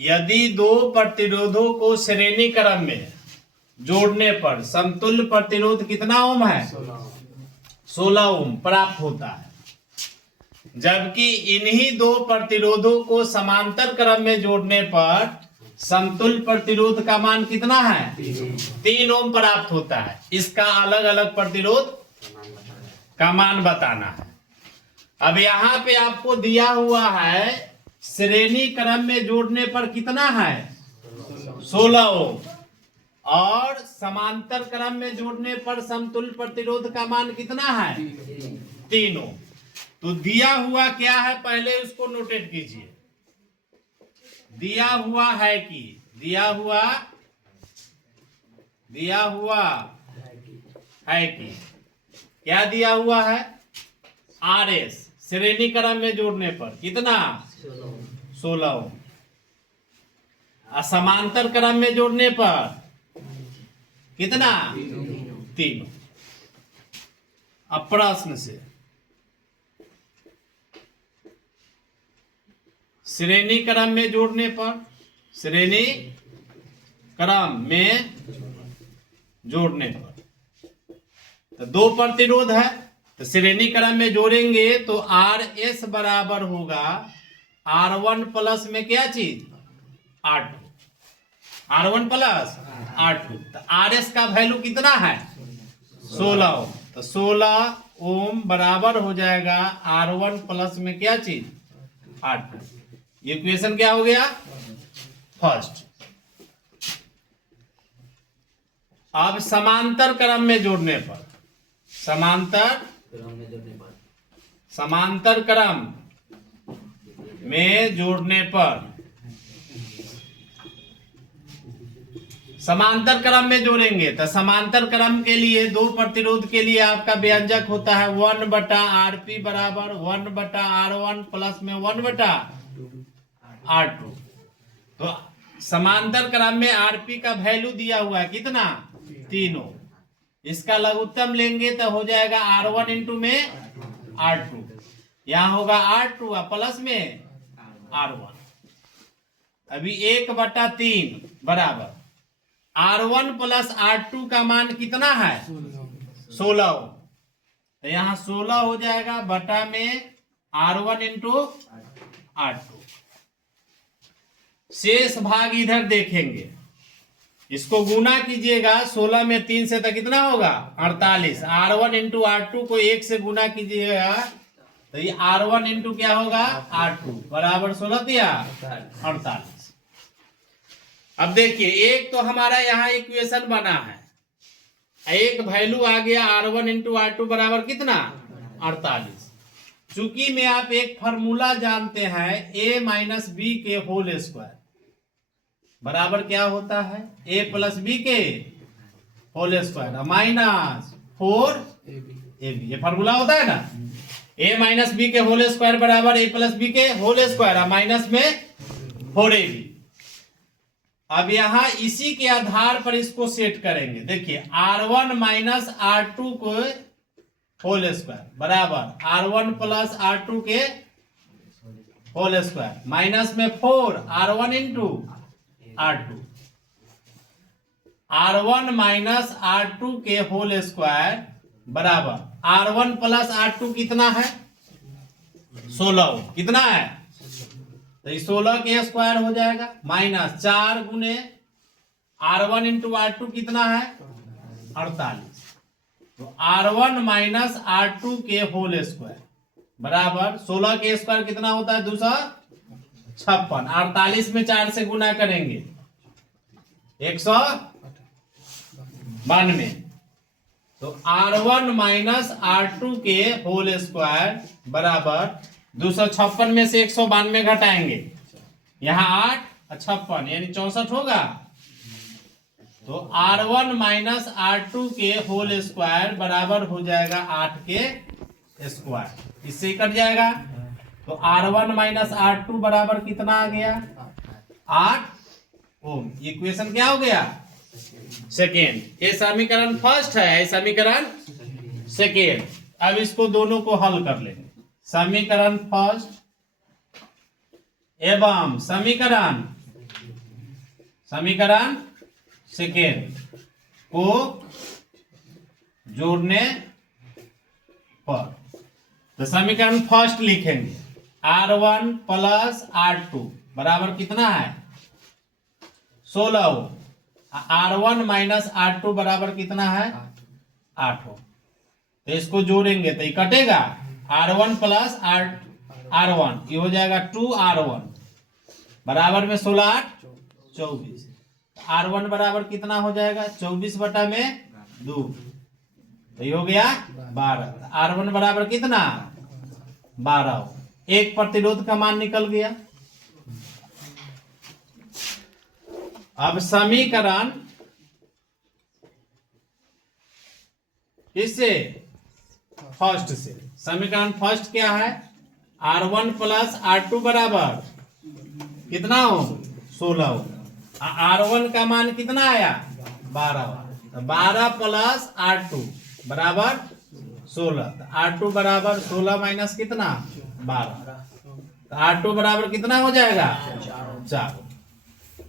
यदि दो प्रतिरोधों को श्रेणी क्रम में जोड़ने पर समतुल्य प्रतिरोध कितना ओम है? 16 ओम प्राप्त होता है। जबकि इन्हीं दो प्रतिरोधों को समांतर क्रम में जोड़ने पर समतुल्य प्रतिरोध का मान कितना है? 3 ओम प्राप्त होता है। इसका अलग अलग प्रतिरोध का मान बताना है। अब यहाँ पे आपको दिया हुआ है श्रेणी क्रम में जोड़ने पर कितना है? 16 ओम, और समांतर क्रम में जोड़ने पर समतुल्य प्रतिरोध का मान कितना है? 3 ओम। तो दिया हुआ क्या है पहले उसको नोटेट कीजिए। दिया हुआ है कि दिया हुआ है कि क्या दिया हुआ है? RS श्रेणी क्रम में जोड़ने पर कितना? 16 ओम। समांतर क्रम में जोड़ने पर कितना? 3 ओम। अब प्रश्न से श्रेणी क्रम में जोड़ने पर तो दो प्रतिरोध है, तो श्रेणी क्रम में जोड़ेंगे तो RS बराबर होगा R1 प्लस में क्या चीज? R2। R1 plus R2। तो RS का वैल्यू कितना है? 16 ओम। तो 16 ओम बराबर हो जाएगा R1 प्लस में क्या चीज? R2। ये इक्वेशन क्या हो गया? फर्स्ट। अब समांतर क्रम में जोड़ने पर समांतर क्रम में जोड़ने पर समांतर क्रम में जोड़ेंगे तो समांतर क्रम के लिए दो प्रतिरोध के लिए आपका व्यंजक होता है 1/RP बराबर 1/R1 प्लस में 1/R2। तो समांतर क्रम में RP का वैल्यू दिया हुआ है कितना? 3 ओम। इसका लघुत्तम लेंगे तो हो जाएगा R1 इंटू में R2, यहां होगा R2 प्लस में R1। अभी 1/3 बराबर R1 प्लस R2 का मान कितना है? 16 ओम। तो यहाँ 16 हो जाएगा बटा में R1 इंटू R2। शेष भाग इधर देखेंगे, इसको गुना कीजिएगा 16 में 3 से तो कितना होगा? 48। R1 इंटू R2 को 1 से गुना कीजिएगा तो ये R1 इंटू क्या होगा? R2 बराबर 16 दिया 48। अब देखिए एक तो हमारा यहाँ इक्वेशन बना है, एक वैल्यू आ गया R1 इंटू R2 बराबर कितना? 48। चूंकि में आप एक फॉर्मूला जानते हैं A माइनस बी के होल स्क्वायर बराबर क्या होता है? A प्लस बी के होल स्क्वायर माइनस 4AB। ये फॉर्मूला होता है ना, A माइनस बी के होल स्क्वायर बराबर A प्लस बी के होल स्क्वायर माइनस में 4AB। अब यहां इसी के आधार पर इसको सेट करेंगे। देखिए R1 माइनस R2 को होल स्क्वायर बराबर R1 प्लस R2 के होल स्क्वायर माइनस में 4 R1 into R2। R1 minus R2 के होल स्क्वायर बराबर R1 प्लस R2 कितना है? 16। कितना है? तो 16 के स्क्वायर हो जाएगा माइनस 4 गुने R1 इंटू R2 कितना है? 48। तो R1 माइनस R2 के होल स्क्वायर बराबर 16 के स्क्वायर कितना होता है? 256। 48 में 4 से गुना करेंगे 192। तो R1 माइनस R2 के होल स्क्वायर बराबर 256 में से 192 घटाएंगे, यहाँ 8 56 यानी 64 होगा। तो R1 माइनस R2 के होल स्क्वायर बराबर हो जाएगा 8 के स्क्वायर, इससे कट जाएगा। तो R1 माइनस R2 बराबर कितना आ गया? 8 ओम। इक्वेशन क्या हो गया? सेकेंड। ये समीकरण फर्स्ट है, ये समीकरण सेकेंड। अब इसको दोनों को हल कर लेंगे। समीकरण फर्स्ट एवं समीकरण समीकरण सेकेंड को जोड़ने पर, तो समीकरण फर्स्ट लिखेंगे R1 प्लस R2 बराबर कितना है 16 हो, R1 माइनस R2 बराबर कितना है 8 हो। तो इसको जोड़ेंगे तो ये कटेगा R1 प्लस R1 ये हो जाएगा 2R1 बराबर में 16 8 24। R1 बराबर कितना हो जाएगा 24 बटा में 2, तो ये हो गया 12। R1 बराबर कितना 12 हो, एक प्रतिरोध का मान निकल गया। अब समीकरण किससे फर्स्ट से, समीकरण फर्स्ट क्या है R1 प्लस R2 बराबर कितना हो 16 हो, R1 का मान कितना आया 12 हो, 12 प्लस R2 बराबर 16, R2 बराबर 16 माइनस कितना 12, तो R2 बराबर कितना हो जाएगा 4।